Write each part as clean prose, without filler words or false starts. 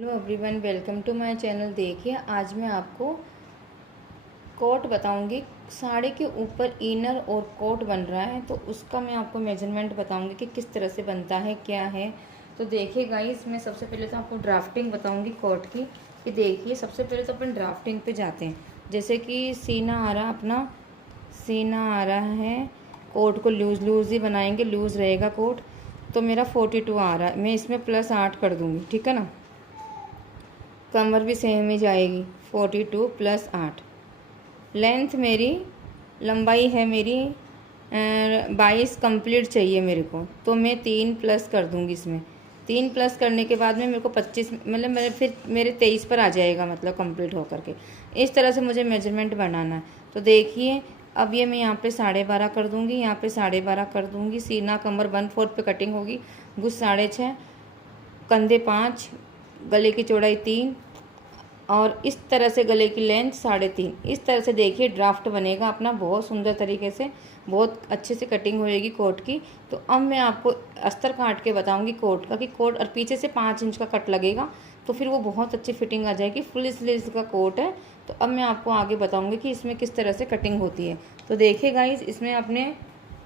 Hello everyone, welcome to my channel. देखिए, आज मैं आपको कोट बताऊंगी। साड़ी के ऊपर इनर और कोट बन रहा है, तो उसका मैं आपको मेजरमेंट बताऊंगी कि किस तरह से बनता है, क्या है। तो देखिए गाइस, मैं सबसे पहले तो आपको ड्राफ्टिंग बताऊंगी कोट की। कि देखिए, सबसे पहले तो अपन ड्राफ्टिंग पे जाते हैं। जैसे कि सीना आ रहा, अपना सीना आ रहा है। कोट को लूज़ लूज़ ही बनाएंगे, लूज़ रहेगा कोट। तो मेरा 42 आ रहा है, मैं इसमें +8 कर दूँगी, ठीक है ना। कमर भी सेम ही जाएगी, 42 + 8। लेंथ मेरी, लंबाई है मेरी 22 कंप्लीट चाहिए मेरे को, तो मैं 3 प्लस कर दूँगी इसमें। 3 प्लस करने के बाद में मेरे को 25, मतलब मेरे 23 पर आ जाएगा, मतलब कंप्लीट होकर के। इस तरह से मुझे मेजरमेंट बनाना है। तो देखिए, अब ये मैं यहाँ पे 12.5 कर दूँगी, यहाँ पे 12.5 कर दूँगी। सीना कमर 1/4 पे कटिंग होगी, गुस 6.5, कंधे 5, गले की चौड़ाई 3, और इस तरह से गले की लेंथ 3.5। इस तरह से देखिए ड्राफ्ट बनेगा अपना, बहुत सुंदर तरीके से, बहुत अच्छे से कटिंग होएगी कोट की। तो अब मैं आपको अस्तर काट के बताऊंगी कोट का, कि कोट और पीछे से 5 इंच का कट लगेगा, तो फिर वो बहुत अच्छी फिटिंग आ जाएगी। फुल स्लीव्स का कोट है। तो अब मैं आपको आगे बताऊँगी कि इसमें किस तरह से कटिंग होती है। तो देखिए गाइज, इसमें अपने,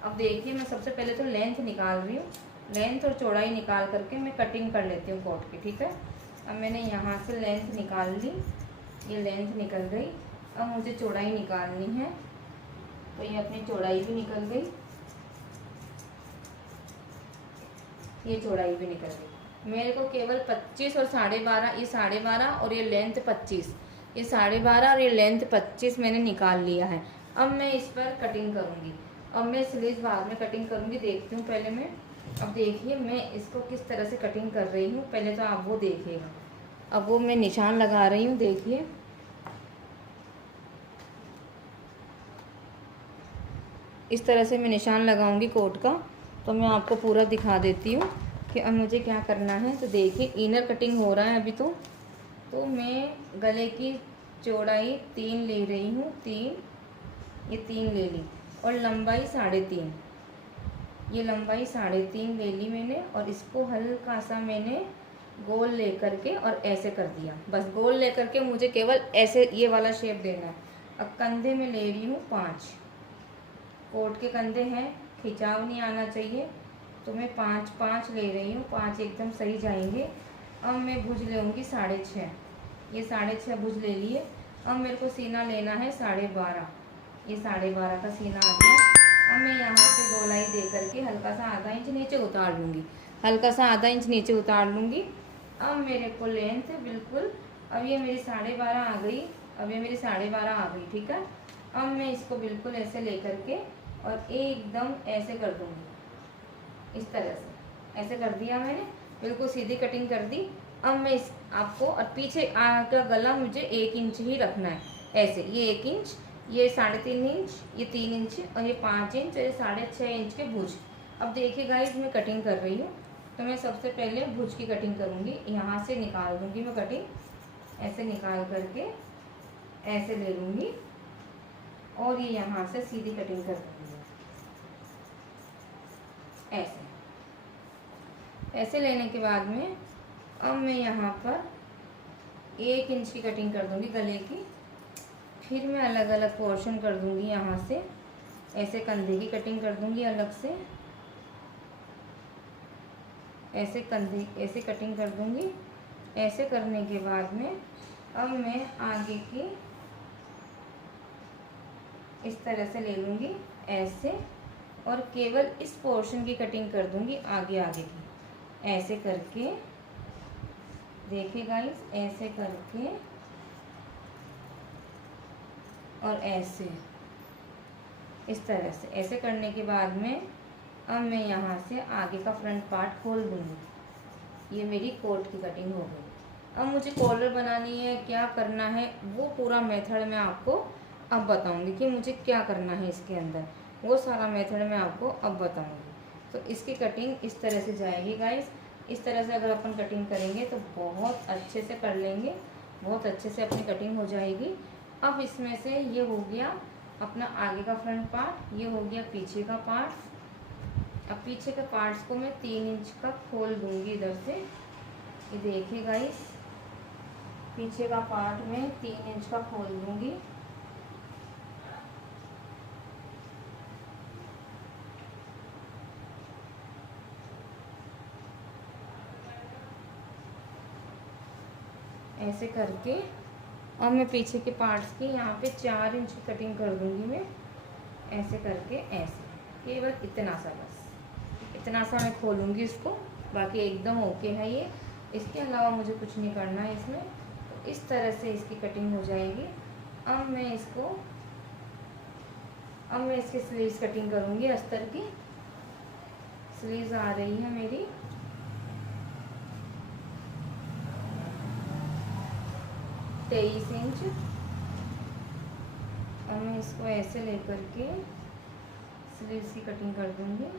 अब देखिए, मैं सबसे पहले तो लेंथ निकाल रही हूँ। लेंथ और चौड़ाई निकाल करके मैं कटिंग कर लेती हूँ कोट की, ठीक है। अब मैंने यहाँ से लेंथ निकाल ली, ये लेंथ निकल गई। अब मुझे चौड़ाई निकालनी है, तो ये अपनी चौड़ाई भी निकल गई, ये चौड़ाई भी निकल गई। मेरे को केवल 25 और 12.5, ये 12.5 और ये लेंथ 25, ये 12.5 और ये लेंथ 25 मैंने निकाल लिया है। अब मैं इस पर कटिंग करूँगी। अब मैं स्लीव बाद में कटिंग करूँगी, देखती हूँ पहले मैं। अब देखिए मैं इसको किस तरह से कटिंग कर रही हूँ, पहले तो आप वो देखिएगा। अब वो मैं निशान लगा रही हूँ, देखिए। इस तरह से मैं निशान लगाऊंगी कोट का। तो मैं आपको पूरा दिखा देती हूँ कि अब मुझे क्या करना है। तो देखिए, इनर कटिंग हो रहा है अभी। तो मैं गले की चौड़ाई 3 ले रही हूँ, 3, ये 3 ले ली, और लंबाई 3.5, ये लंबाई 3.5 ले ली मैंने। और इसको हल्का सा मैंने गोल लेकर के और ऐसे कर दिया, बस गोल लेकर के मुझे केवल ऐसे ये वाला शेप देना है। अब कंधे में ले रही हूँ 5, कोट के कंधे हैं, खिंचाव नहीं आना चाहिए, तो मैं 5 ले रही हूँ, 5 एकदम सही जाएंगे। अब मैं भुज लूँगी 6.5, ये 6.5 भुज ले लिए। अब मेरे को सीना लेना है 12.5, ये 12.5 का सीना आ गया। अब मैं यहाँ पे गोलाई दे करके हल्का सा आधा इंच नीचे उतार लूँगी, हल्का सा आधा इंच नीचे उतार लूँगी। अब मेरे को लेंथ बिल्कुल, अब ये मेरी 12.5 आ गई, अब ये मेरी 12.5 आ गई, ठीक है। अब मैं इसको बिल्कुल ऐसे लेकर के और एकदम ऐसे कर दूँगी, इस तरह से ऐसे कर दिया मैंने, बिल्कुल सीधी कटिंग कर दी। अब मैं इस आपको, और पीछे का गला मुझे 1 इंच ही रखना है, ऐसे, ये 1 इंच, ये 3.5 इंच, ये 3 इंच, और ये 5 इंच, और ये 6.5 इंच के भुज। अब देखिए गाइस, मैं कटिंग कर रही हूँ। तो मैं सबसे पहले भुज की कटिंग करूँगी, यहाँ से निकाल दूँगी मैं कटिंग, ऐसे निकाल करके ऐसे ले लूँगी, और ये यहाँ से सीधी कटिंग कर दूँगी, ऐसे ऐसे लेने के बाद में अब मैं यहाँ पर 1 इंच की कटिंग कर दूँगी गले की। फिर मैं अलग अलग पोर्शन कर दूँगी, यहाँ से ऐसे कंधे की कटिंग कर दूँगी अलग से, ऐसे कंधे ऐसे कटिंग कर दूँगी। ऐसे करने के बाद में अब मैं आगे की इस तरह से ले लूँगी ऐसे, और केवल इस पोर्शन की कटिंग कर दूँगी आगे आगे की, ऐसे करके। देखिए गाइस, ऐसे करके और ऐसे, इस तरह से ऐसे करने के बाद में अब मैं यहाँ से आगे का फ्रंट पार्ट खोल दूँगी। ये मेरी कोट की कटिंग हो गई। अब मुझे कॉलर बनानी है, क्या करना है, वो पूरा मेथड मैं आपको अब बताऊंगी कि मुझे क्या करना है इसके अंदर, वो सारा मेथड मैं आपको अब बताऊंगी। तो इसकी कटिंग इस तरह से जाएगी गाइस। इस तरह से अगर अपन कटिंग करेंगे तो बहुत अच्छे से कर लेंगे, बहुत अच्छे से अपनी कटिंग हो जाएगी। अब इसमें से ये हो गया अपना आगे का फ्रंट पार्ट, ये हो गया पीछे का पार्ट। अब पीछे के पार्ट्स को मैं 3 इंच का खोल दूंगी इधर से, ये देखिए गाइस, पीछे का पार्ट में 3 इंच का खोल दूंगी। ऐसे करके और मैं पीछे के पार्ट्स की यहाँ पे 4 इंच की कटिंग कर दूंगी मैं। ऐसे करके ऐसे केवल इतना सा, बस इतना सा मैं खोलूँगी इसको, बाकी एकदम ओके है ये। इसके अलावा मुझे कुछ नहीं करना है इसमें। तो इस तरह से इसकी कटिंग हो जाएगी। अब मैं इसकी स्लीव्स कटिंग करूँगी। अस्तर की स्लीव्स आ रही है मेरी 23 इंच। और मैं इसको ऐसे लेकर के स्लीव्स की कटिंग कर दूँगी।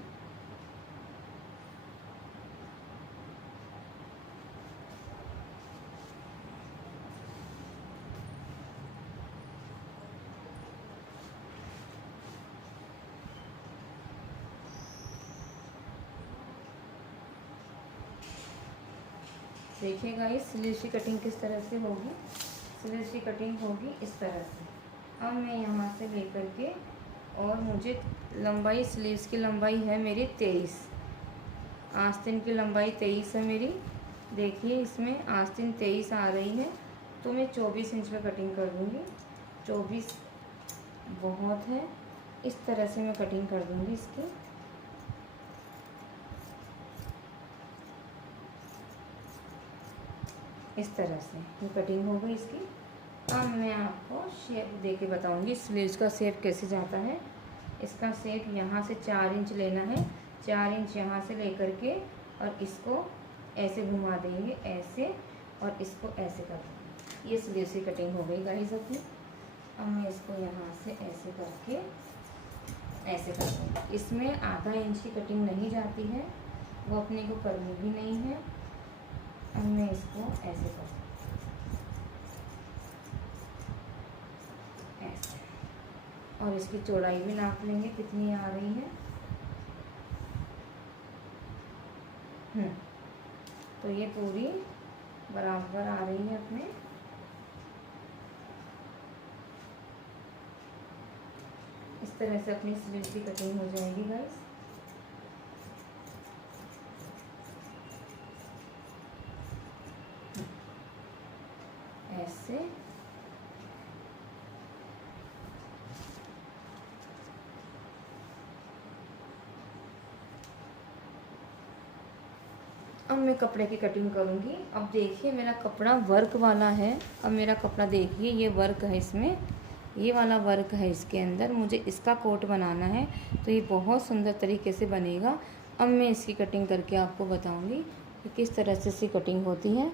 देखिएगा इस स्लीव्स की कटिंग किस तरह से होगी। स्लीव्स की कटिंग होगी इस तरह से। अब मैं यहाँ से लेकर के, और मुझे लंबाई स्लीव्स की लंबाई है मेरी 23, आस्तीन की लंबाई 23 है मेरी। देखिए इसमें आस्तीन 23 आ रही है, तो मैं 24 इंच में कटिंग कर दूँगी। 24 बहुत है, इस तरह से मैं कटिंग कर दूँगी इसकी। इस तरह से ये कटिंग हो गई इसकी। अब मैं आपको शेप दे के बताऊँगी स्लीव्स का शेप कैसे जाता है। इसका शेप यहाँ से 4 इंच लेना है, 4 इंच यहाँ से लेकर के और इसको ऐसे घुमा देंगे ऐसे, और इसको ऐसे कर देंगे। ये स्लीव्स की कटिंग हो गई गाइस अपनी। अब मैं इसको यहाँ से ऐसे करके ऐसे कर दूँगी। इसमें आधा इंच की कटिंग नहीं जाती है, वो अपने को करनी भी नहीं है। अब मैं इसको ऐसे कर ऐसे, और इसकी चौड़ाई भी नाप लेंगे कितनी आ रही है। तो ये पूरी बराबर आ रही है अपने। इस तरह से अपनी स्लीव्स की कटिंग हो जाएगी गाइस। ऐसे अब मैं कपड़े की कटिंग करूँगी। अब देखिए मेरा कपड़ा वर्क वाला है। अब मेरा कपड़ा देखिए, ये वर्क है, इसमें ये वाला वर्क है इसके अंदर। मुझे इसका कोट बनाना है, तो ये बहुत सुंदर तरीके से बनेगा। अब मैं इसकी कटिंग करके आपको बताऊँगी कि किस तरह से इसकी कटिंग होती है।